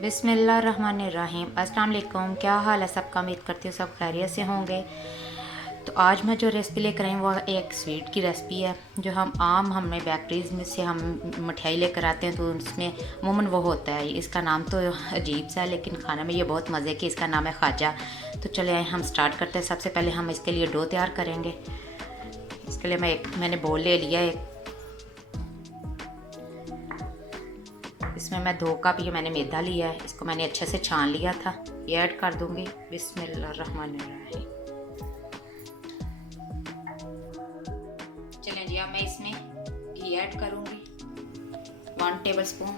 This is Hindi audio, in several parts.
बिस्मिल्लाहिर्रहमानिर्रहीम। अस्सलाम वालेकुम। क्या हाल है सबका? उम्मीद करती हूँ सब खैरियत से होंगे। तो आज मैं जो रेसिपी लेकर आई हूँ वो एक स्वीट की रेसिपी है। जो हमने बेकरीज में से हम मिठाई लेकर आते हैं तो उसमें अमूमन वो होता है। इसका नाम तो अजीब सा है लेकिन खाने में ये बहुत मज़े की। इसका नाम है खाजा। तो चले आए हम स्टार्ट करते हैं। सबसे पहले हम इसके लिए डो तैयार करेंगे। इसके लिए मैंने बोल ले लिया एक। इसमें मैं 2 कप ये मैंने मैदा लिया है। इसको मैंने अच्छे से छान लिया था। ये ऐड कर दूंगी। बिस्मिल्लाहिर्रहमानिर्रहीम। चलें जी, अब मैं इसमें घी ऐड करूंगी 1 टेबल स्पून।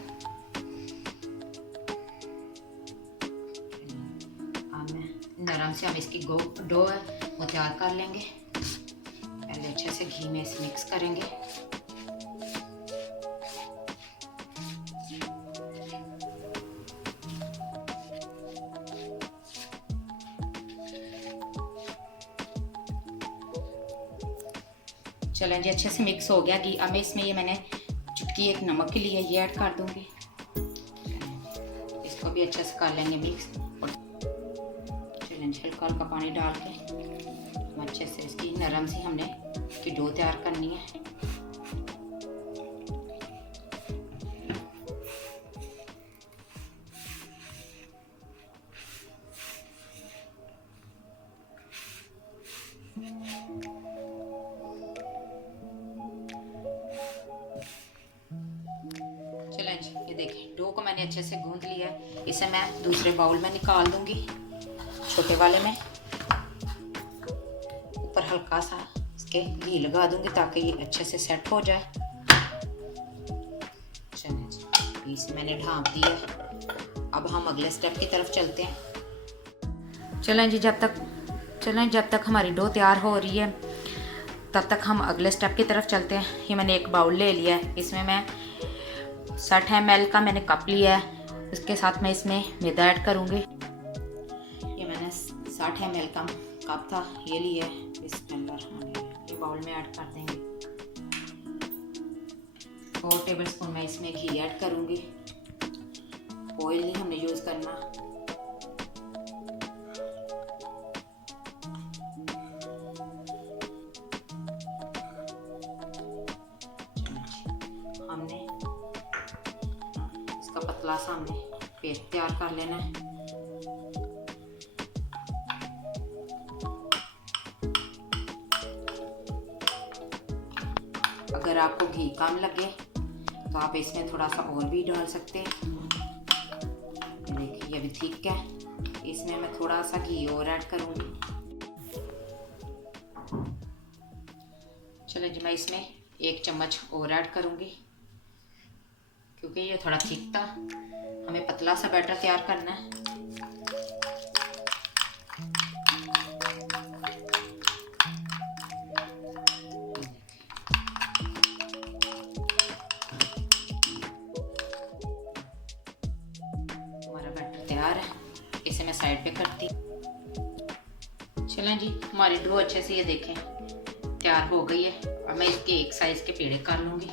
अब मैं नरम से हम इसकी डो है वो तैयार कर लेंगे। पहले अच्छे से घी में इसे मिक्स करेंगे। चलें जी, अच्छे से मिक्स हो गया घी। अब मैं इसमें मैंने चुटकी एक नमक के लिए ये ऐड कर दूंगी। इसको भी अच्छे से कर लेंगे मिक्स। और चलें जी, हल्का हल्का पानी डाल के अच्छे से इसकी नरम सी हमने इसकी डो तैयार करनी है। चलें जी, ये देखें डो को मैंने अच्छे से गूंथ लिया है। इसे मैं दूसरे बाउल में निकाल दूंगी, छोटे वाले में। ऊपर हल्का सा इसके घी लगा दूंगी ताकि ये अच्छे से सेट हो जाए। चलें जी, इसे मैंने ढाँप दिया है। अब हम अगले स्टेप की तरफ चलते हैं। चलें जी, जब तक हमारी डो तैयार हो रही है तब तक हम अगले स्टेप की तरफ चलते हैं। ये मैंने एक बाउल ले लिया है। इसमें मैं 60 ml का मैंने कप लिया है। उसके साथ मैं इसमें मैदा ऐड करूँगी। ये मैंने 60 ml का कप था, ये लिया है। ये बाउल में ऐड कर देंगे। 4 टेबल स्पून मैं इसमें घी ऐड करूँगी। ऑयल नहीं हमने यूज़ करना। हमने इसका पतला सा हमने पेस्ट तैयार कर लेना है। अगर आपको घी कम लगे तो आप इसमें थोड़ा सा और भी डाल सकते हैं। देखिए ये भी ठीक है। इसमें मैं थोड़ा सा घी और ऐड करूँगी। चलो जी, मैं इसमें 1 चम्मच और ऐड करूँगी क्योंकि ये थोड़ा थिक था। हमें पतला सा बैटर तैयार करना है। हमारा बैटर तैयार है। इसे मैं साइड पे करती। चलें जी, हमारी डो अच्छे से ये देखें तैयार हो गई है। अब मैं इसके एक साइज के पेड़े कर लूँगी।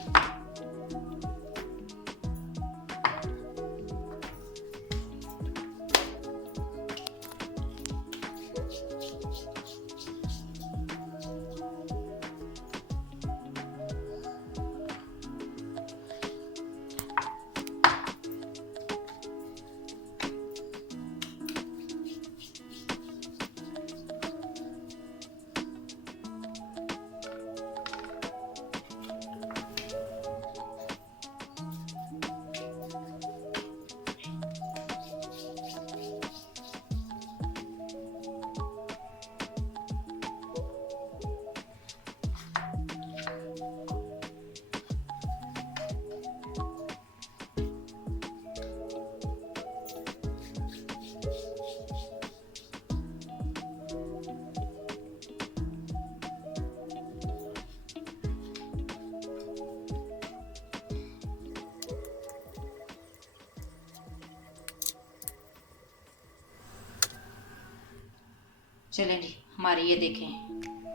चलें जी, हमारे ये देखें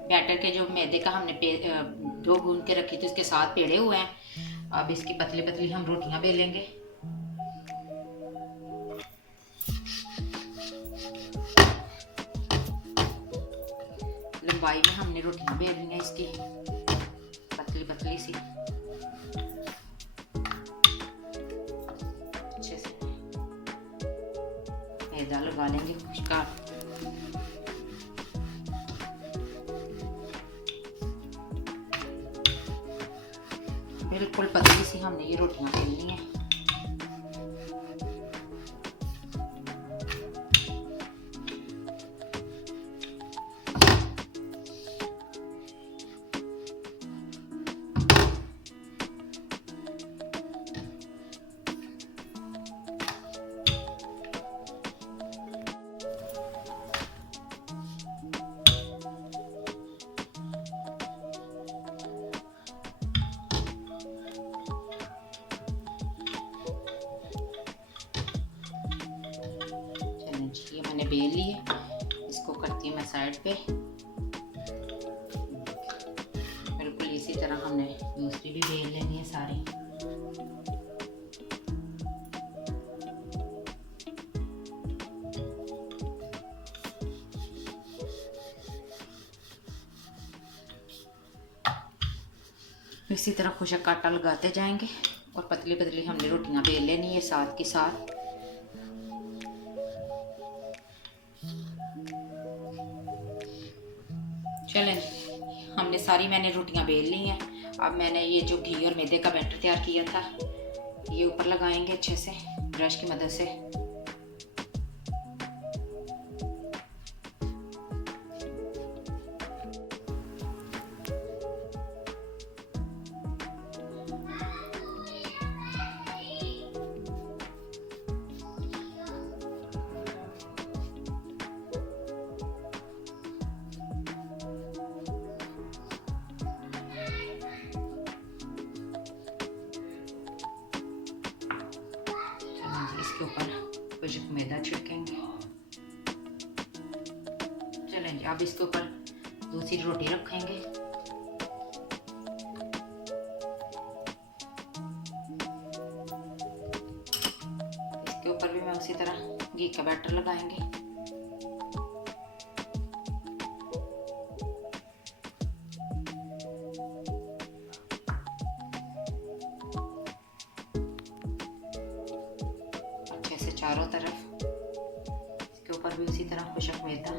बैटर के जो मैदे का हमने डो गूंद के रखी थी उसके साथ पेड़े हुए हैं। अब इसकी पतली पतली हम रोटियां बेलेंगे। लंबाई में हमने रोटियां बेलनी है इसकी, पतली पतली सी। अच्छे से मैदा लगा लेंगे उसका। बिल्कुल पतली सी हमने ये रोटियां बेलनी है। ये मैंने बेल ली है, इसको करती हूँ मैं साइड पे। बिल्कुल इसी तरह हमने दूसरी भी बेल लेनी है सारी। इसी तरह खुशक आटा लगाते जाएंगे और पतली पतली हमने रोटियां बेल लेनी है साथ के साथ। चलें, हमने सारी मैंने रोटियां बेल ली हैं। अब मैंने ये जो घी और मैदे का बैटर तैयार किया था ये ऊपर लगाएंगे अच्छे से ब्रश की मदद से। इसके ऊपर कुछ मैदा छिड़केंगे। चलें जी, अब इसके ऊपर दूसरी रोटी रखेंगे। इसके ऊपर भी मैं उसी तरह घी का बैटर लगाएंगे। चारों तरफ इसके ऊपर भी उसी तरह खुशक मैदा।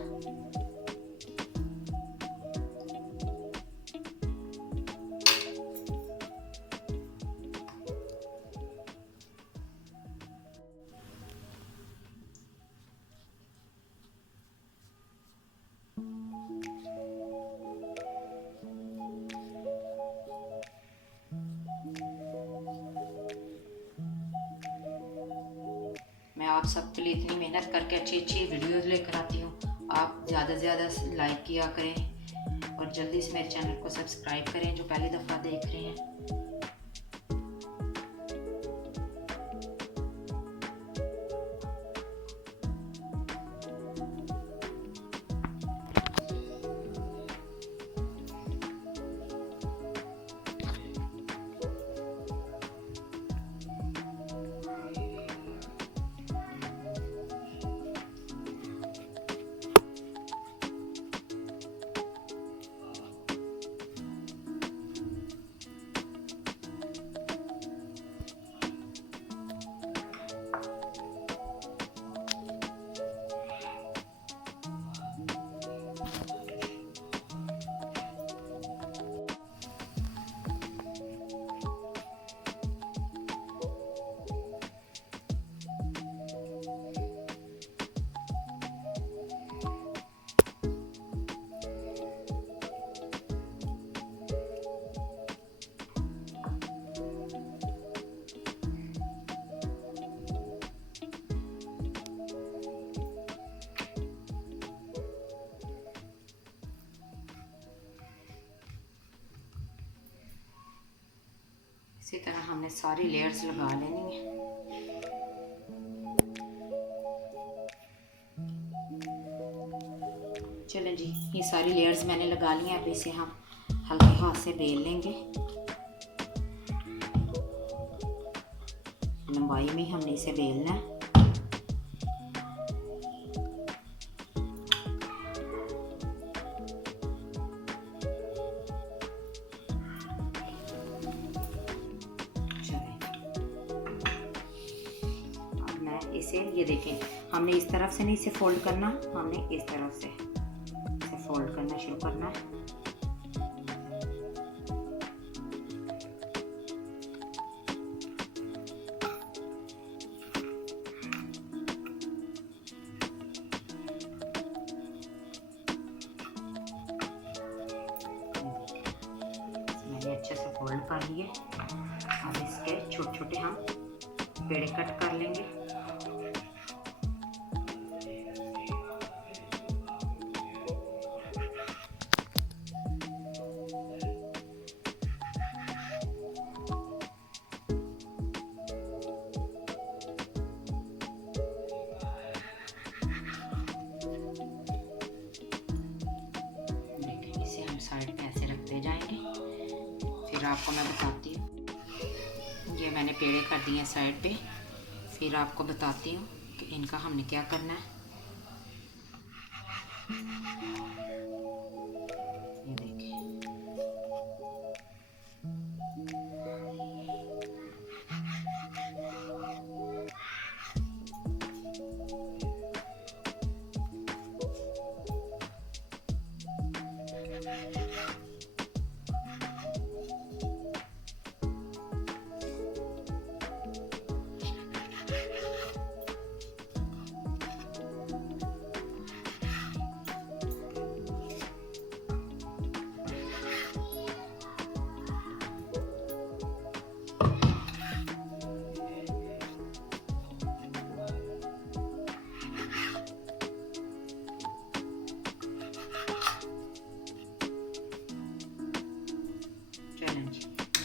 मैं आप सबके लिए इतनी मेहनत करके अच्छी अच्छी वीडियोस लेकर आती हूँ। आप ज़्यादा से ज़्यादा लाइक किया करें और जल्दी से मेरे चैनल को सब्सक्राइब करें जो पहली दफ़ा देख रहे हैं। इसी तरह हमने सारी लेयर्स लगा लेनी है। चलें जी, ये सारी लेयर्स मैंने लगा ली हैं। अब इसे हम हल्के हाथ से बेल लेंगे। लंबाई में हमने इसे बेलना है। इसे ये देखें, हमने इस तरफ से नहीं इसे फोल्ड करना, हमने इस तरफ से इसे फोल्ड करना शुरू करना है। मैंने अच्छे से फोल्ड कर लिए। अब इसके छोटे छोटे हम पेड़े कट कर लेंगे। देखिए इसे हम साइड पे ऐसे रखते जाएंगे, फिर आपको मैं बताती हूँ। ये मैंने पेड़े कर दिए हैं साइड पे, फिर आपको बताती हूँ कि इनका हमने क्या करना है। ये देखिए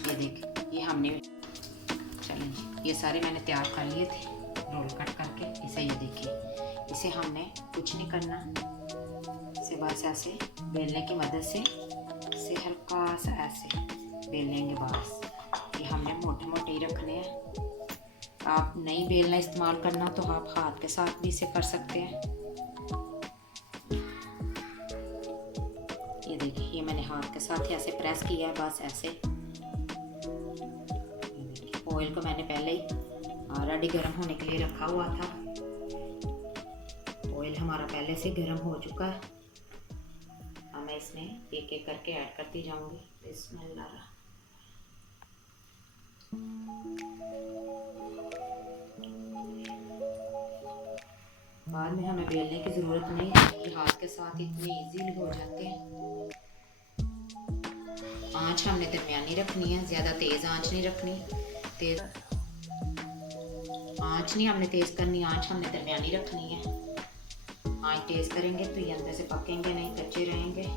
ये देखिए ये हमने चलें ये सारे मैंने तैयार कर लिए थे रोल कट करके। इसे ये देखिए, इसे हमने कुछ नहीं करना, इसे बस ऐसे बेलने की मदद से इसे हल्का सा ऐसे बेल लेंगे बस। ये हमने मोटे मोटे ही रखने हैं। आप नहीं बेलना इस्तेमाल करना तो आप हाथ के साथ भी इसे कर सकते हैं। ये देखिए ये मैंने हाथ के साथ ही ऐसे प्रेस किया है बस ऐसे। ऑयल को मैंने पहले ही रेडी गर्म होने के लिए रखा हुआ था। ऑयल हमारा पहले से गर्म हो चुका है। अब मैं इसमें एक एक करके ऐड करती जाऊंगी। बिस्मिल्लाह। बाद में हमें बेलने की ज़रूरत नहीं है, ये हाथ के साथ इतने इजीली हो जाते हैं। आँच हमने दरमियानी रखनी है, ज़्यादा तेज़ आँच नहीं रखनी। तेज़ आँच नहीं हमने तेज़ करनी, आँच हमने दरमियानी रखनी है। आँच तेज़ करेंगे तो ये अंदर से पकेंगे नहीं, कच्चे रहेंगे।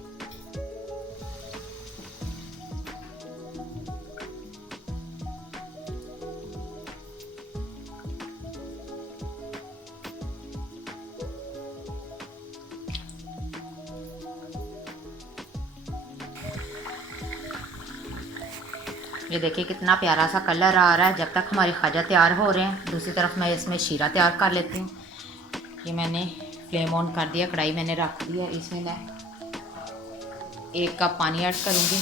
ये देखिए कितना प्यारा सा कलर आ रहा है। जब तक हमारे खाजा तैयार हो रहे हैं, दूसरी तरफ मैं इसमें शीरा तैयार कर लेती हूँ। ये मैंने फ्लेम ऑन कर दिया, कढ़ाई मैंने रख दिया। इसमें मैं 1 कप पानी ऐड करूँगी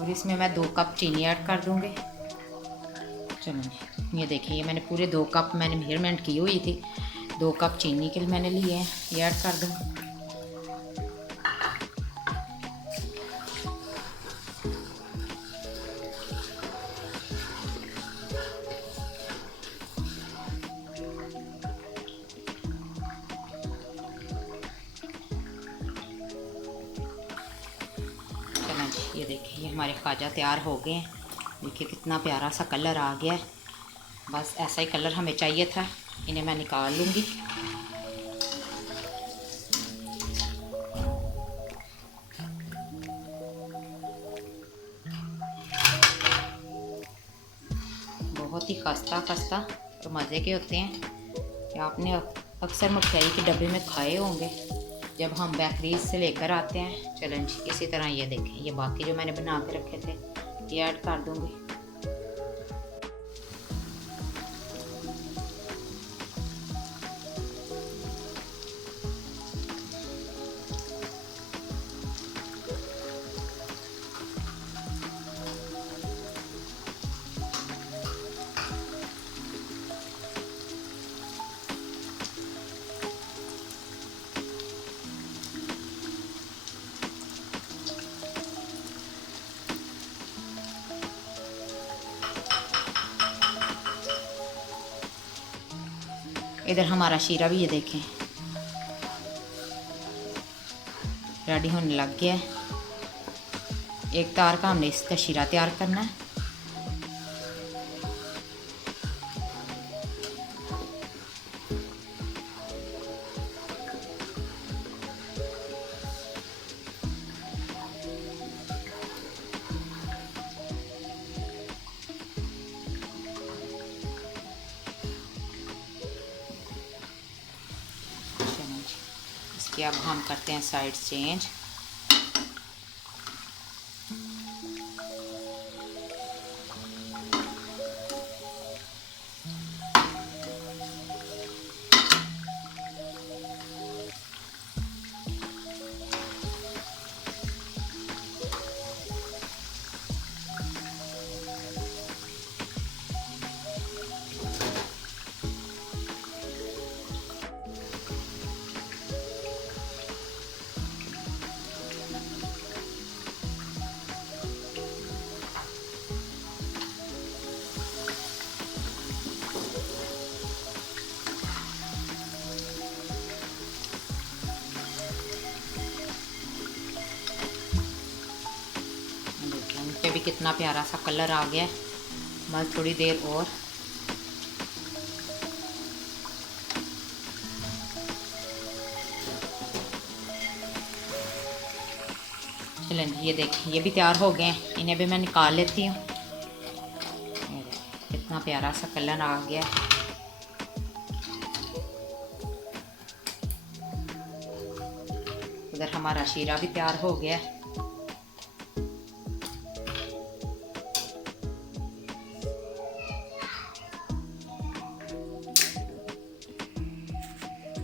और इसमें मैं 2 कप चीनी ऐड कर दूँगी। चलो ये देखिए, ये मैंने पूरे 2 कप मैंने मेजरमेंट की हुई थी। 2 कप चीनी के मैंने लिए हैं, ये ऐड कर दूँ। ये देखिए ये हमारे खाजा तैयार हो गए हैं। देखिए कितना प्यारा सा कलर आ गया है। बस ऐसा ही कलर हमें चाहिए था। इन्हें मैं निकाल लूँगी। बहुत ही खस्ता खस्ता और मज़े के होते हैं। कि आपने अक्सर मठियाई के डब्बे में खाए होंगे जब हम बेकरीज से लेकर आते हैं। चलें जी, इसी तरह ये देखें, ये बाकी जो मैंने बना के रखे थे ये ऐड कर दूँगी। इधर हमारा शीरा भी ये देखें रेडी होने लग गया है। एक तार का हमने इसका शीरा तैयार करना है। इसकी अब हम करते हैं साइड चेंज। पे भी कितना प्यारा सा कलर आ गया है। बस थोड़ी देर और। चलें ये देखिए ये भी तैयार हो गए हैं। इन्हें भी मैं निकाल लेती हूँ। कितना प्यारा सा कलर आ गया है। उधर हमारा शीरा भी तैयार हो गया है।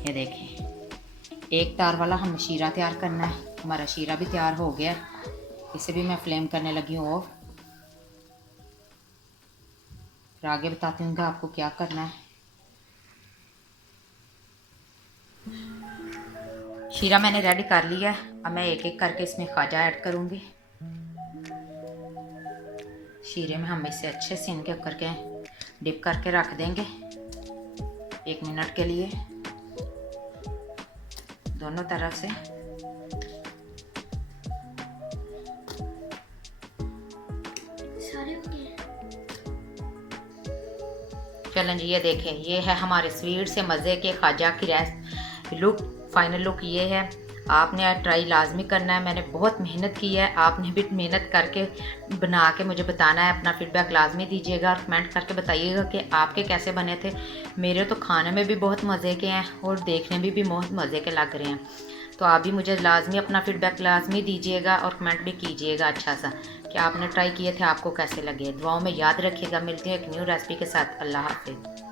ये देखें एक तार वाला हमें शीरा तैयार करना है। हमारा शीरा भी तैयार हो गया है। इसे भी मैं फ्लेम करने लगी हूँ ऑफ। फिर आगे बताती हूँ कि आपको क्या करना है। शीरा मैंने रेडी कर लिया है। अब मैं एक एक करके इसमें खाजा ऐड करूँगी। शीरे में हम इसे अच्छे से इनके करके डिप करके रख देंगे 1 मिनट के लिए दोनों तरफ से। चलें जी ये देखें ये है हमारे स्वीट से मज़े के खाजा की लुक। फाइनल लुक ये है। आपने ट्राई लाजमी करना है। मैंने बहुत मेहनत की है। आपने भी मेहनत करके बना के मुझे बताना है। अपना फीडबैक लाजमी दीजिएगा और कमेंट करके बताइएगा कि आपके कैसे बने थे। मेरे तो खाने में भी बहुत मज़े के हैं और देखने में भी बहुत मज़े के लग रहे हैं। तो आप भी मुझे लाजमी अपना फीडबैक लाजमी दीजिएगा और कमेंट भी कीजिएगा अच्छा सा कि आपने ट्राई किए थे आपको कैसे लगे। दुआओं में याद रखिएगा। मिलती है एक न्यू रेसिपी के साथ। अल्लाह हाफिज़।